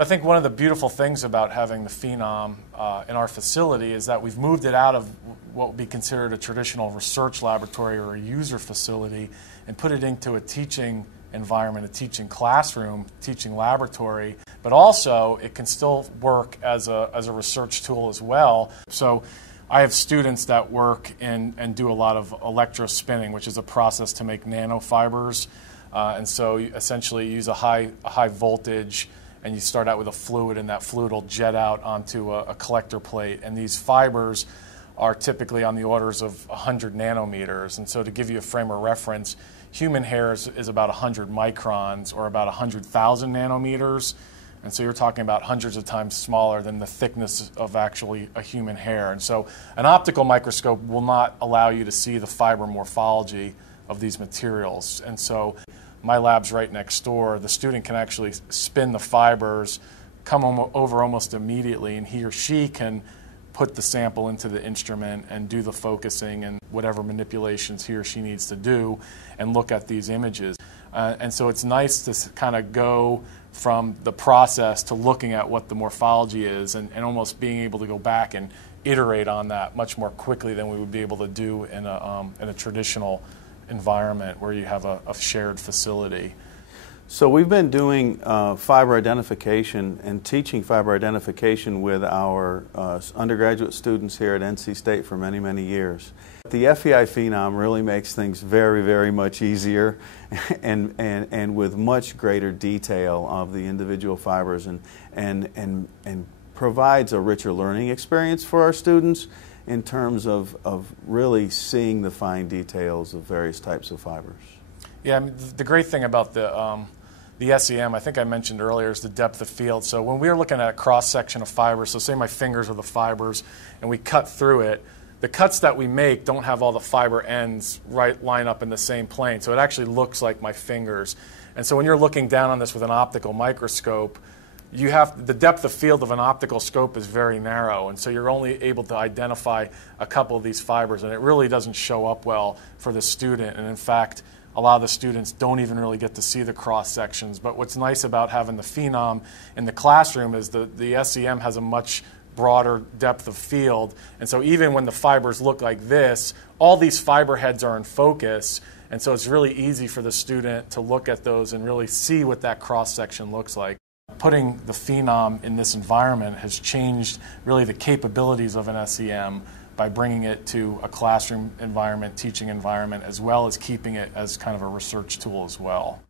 I think one of the beautiful things about having the Phenom in our facility is that we've moved it out of what would be considered a traditional research laboratory or a user facility and put it into a teaching environment, a teaching classroom, teaching laboratory, but also it can still work as a research tool as well. So I have students that work and do a lot of electrospinning, which is a process to make nanofibers. And so you essentially use a high voltage, and you start out with a fluid, and that fluid will jet out onto a collector plate. And these fibers are typically on the orders of 100 nanometers. And so to give you a frame of reference, human hair is about 100 microns, or about 100,000 nanometers. And so you're talking about hundreds of times smaller than the thickness of actually a human hair. And so an optical microscope will not allow you to see the fiber morphology of these materials. And so my lab's right next door. The student can actually spin the fibers, come over almost immediately, and he or she can put the sample into the instrument and do the focusing and whatever manipulations he or she needs to do and look at these images. And so it's nice to kind of go from the process to looking at what the morphology is and almost being able to go back and iterate on that much more quickly than we would be able to do in a traditional environment where you have a shared facility. So we've been doing fiber identification and teaching fiber identification with our undergraduate students here at NC State for many, many years. The FEI Phenom really makes things very, very much easier and with much greater detail of the individual fibers and provides a richer learning experience for our students in terms of really seeing the fine details of various types of fibers. Yeah, I mean, the great thing about the SEM, I think I mentioned earlier, is the depth of field. So when we're looking at a cross-section of fibers, so say my fingers are the fibers, and we cut through it, the cuts that we make don't have all the fiber ends line up in the same plane, so it actually looks like my fingers. And so when you're looking down on this with an optical microscope, the depth of field of an optical scope is very narrow, and so you're only able to identify a couple of these fibers, and it really doesn't show up well for the student. And in fact, a lot of the students don't even really get to see the cross sections. But what's nice about having the Phenom in the classroom is the SEM has a much broader depth of field, and so even when the fibers look like this, all these fiber heads are in focus, and so it's really easy for the student to look at those and really see what that cross section looks like. Putting the Phenom in this environment has changed really the capabilities of an SEM by bringing it to a classroom environment, teaching environment, as well as keeping it as kind of a research tool as well.